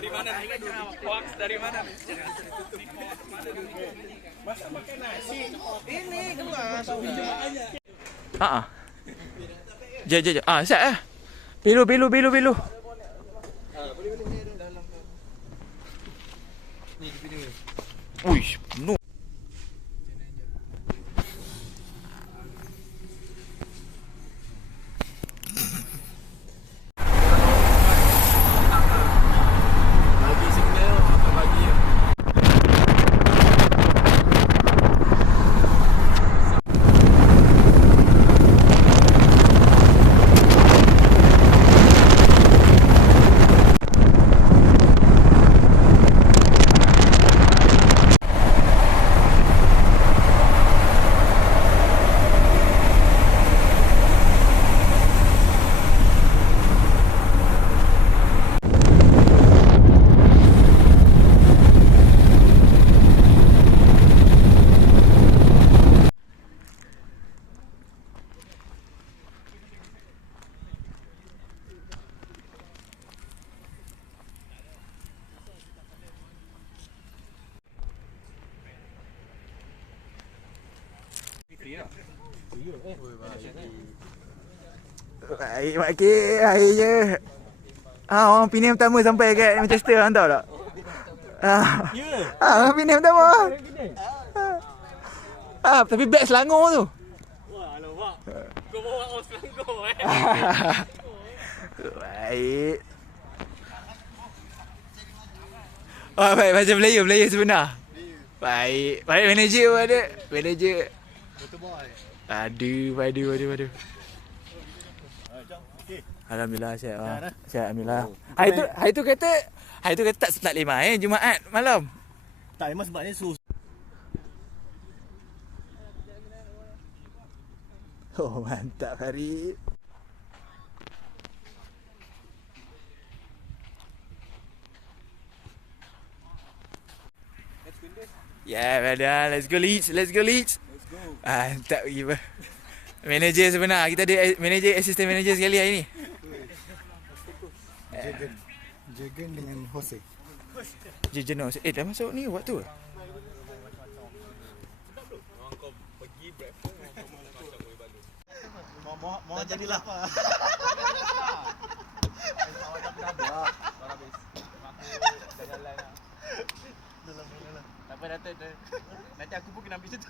dari mana nih? Hoax dari mana nih? Masa pakai nasi? Ini gelas. Je. Siap eh. Bilu. Uish, penuh. Bagi signal atau bagi Baik Mak Kek, akhir je. Orang Penang pertama sampai kat Manchester, hang tahu tak? Orang Penang pertama. Tapi beg Selangor tu. wah, alamak. Kau bawa orang Selangor Baik. Baik macam player sebenar. Baik manager pun ada. Manager. Aduh. Alhamdulillah sihat. Sihat alhamdulillah. Hari tu kata tak start 5 Jumaat malam. Tak, memang sebab ni sus. Oh mantap Farid. Yeah brother, let's go Leeds. Mantap pergi apa. Manager sebenar. Kita ada manager, assistant manager sekali hari ni. Jagan dengan Jose. Jenos. Dah masuk ni waktu. Mau jadilah. Tak apa, nanti aku pun kena ambil situ.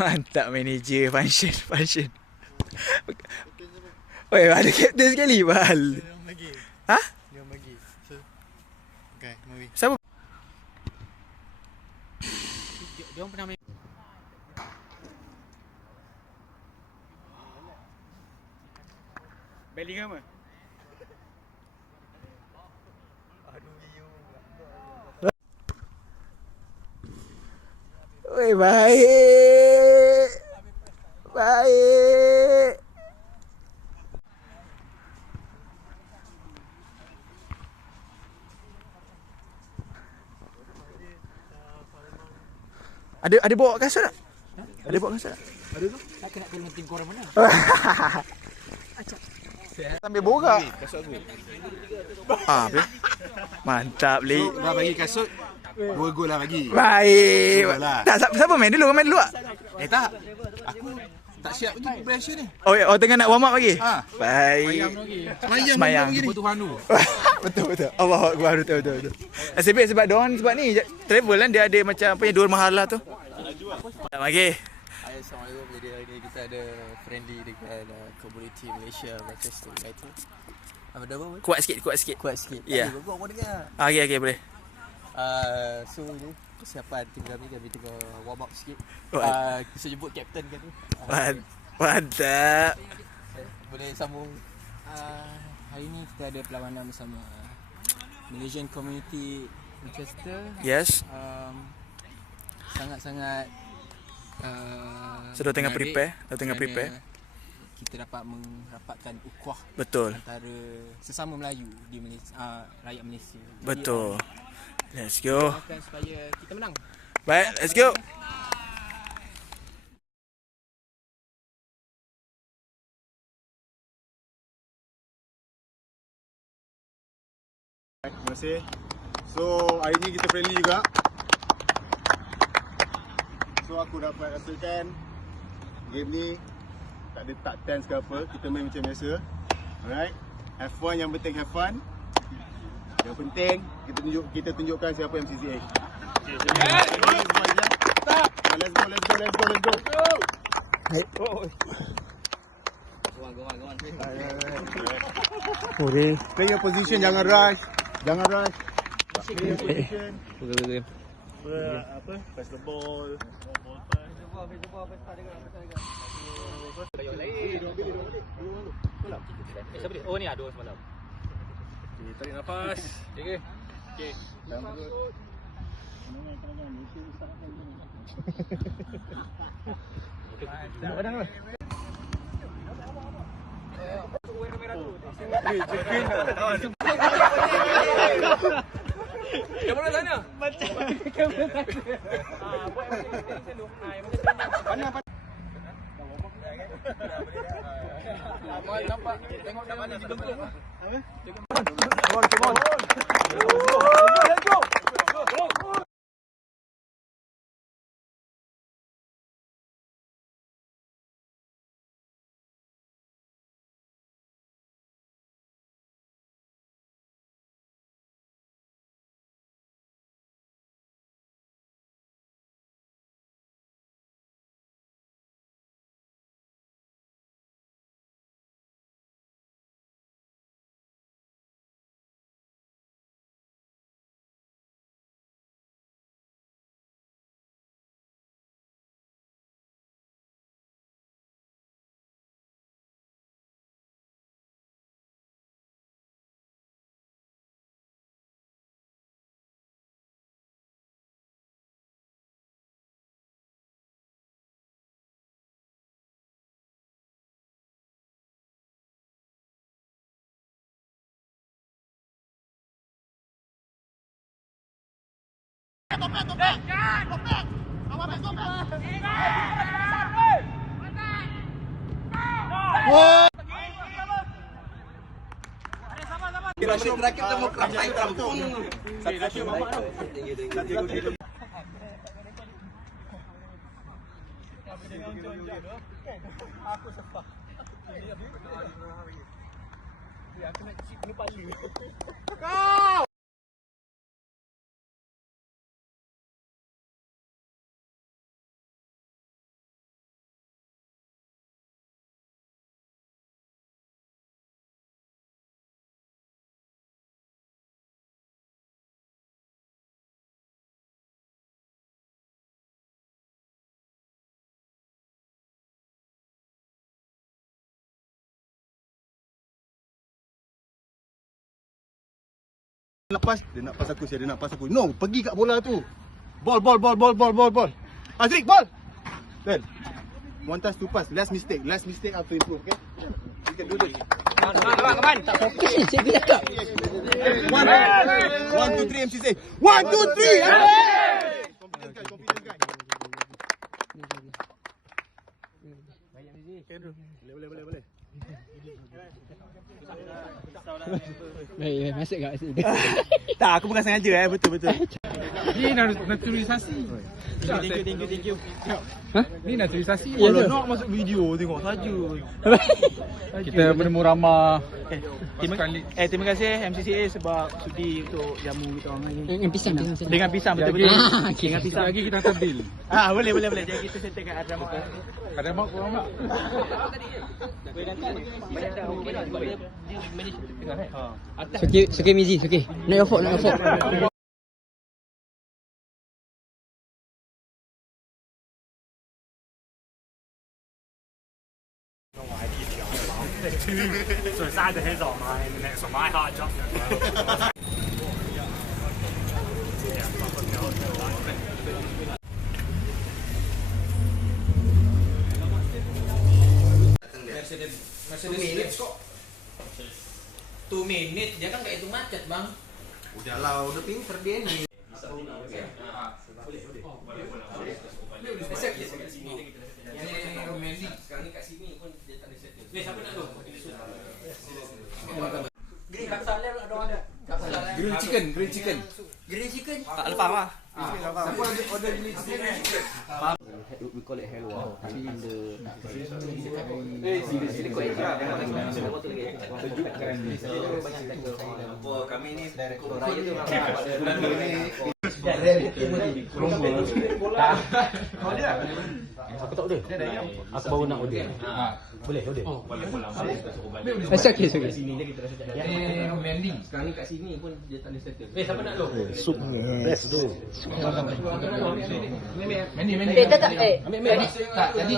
Mantap manager function. Oi, ada captain sekali bal. Dia orang bagi. Ha? Dia orang bagi. So, okay, mari. Siapa? Dia orang pernah main. Bellingham ke? Oi, baik. Ada bawa kasut tak? Ada bawa kasut tak? Ada tu? Tak kena tengok tim korang mana? Sambil borak. Mantap, Lik. Dah bagi kasut. 2 gol lah bagi. Baik. Gol lah. Tak, siapa main dulu? Kau main dulu tak? Tak. Aku tak siap lagi pressure ni. Oh, tengah nak warm up lagi? Ha. Baik. Semayang. Tuhan tu. Betul. Allah Akbar, betul. Nasib baik sebab diorang sebab ni travel kan, dia ada macam apa yang dua mahalah tu. Tak lagi. Assalamualaikum. Jadi hari ni kita ada friendly dengan community Malaysia Manchester United. Apa nama? Kuat sikit. Ya. Bagus aku dengar. Okey boleh. So ni persiapan tim kami tengah warm up sikit. Oh, Kita jemput kapten kan ni. Mantap. Boleh sambung. Hari ni kita ada perlawanan bersama Malaysian Community Manchester. Yes. Sangat-sangat So dah tengah menarik prepare. kerana kita dapat merapatkan ukhuwah Betul. antara sesama Melayu di Malaysia, rakyat Malaysia. Betul. Let's go. Doakan supaya kita menang. Baik, let's go. kasih. So hari ni kita friendly juga. So aku dapat rasakan game ni tak tense ke apa. Kita main macam biasa. Alright. Have fun, yang penting have fun. Yang penting kita tunjukkan siapa MCCA. Let's go. Boleh. Play your position, jangan rush. Play your position. Pass the ball. Oh ni ada semalam. Tarik nafas. Okey. Kamera sana. Nampak. Tengok kat mana dibentuk. Terakhir kita mau kerampai terampung. Lepas dia nak pas aku. No, pergi kat bola tu. Ball. Azrik, ball. Then 1 touch 2 pass. Last mistake how to improve, okay? Kita duduk. Kawan. Tak fokus ni, saya cakap. 1 2 3 MCC. 1 2 3. Confident guy. Boleh. Baik, masuk kat sini. Tak, aku bukan sengaja betul. Ni naturalisasi. Thank you. Ni naturalisasi. Kalau nak masuk video tengok saja. Kita bertemu ramah. Terima kasih MCCA sebab sudi untuk jamu kita orang hari ni. Dengan pisang. Dengan pisang betul. Dengan pisang. Lagi kita akan deal. Boleh. Jadi kita settle kat Adramak. Ada mak korang tak? Suki Mizi, Suki. Nak your fault. So it's either his or mine, and it's on my hard job. Mercedes kok 2 minit, dia kan kayak itu macet bang. Udahlah, udah pinter dia nih. Grill chicken. chicken. Grilled chicken. Tak faham lah. We call it helwa. Tapi in the Kami ni aku tak order. Aku baru nak order. Boleh order. Okey. Mandy. Sekarang ni kat sini pun dia tak ada settle. Siapa nak tu? Sup. Best tu. Mandy. Tak. Tak, jadi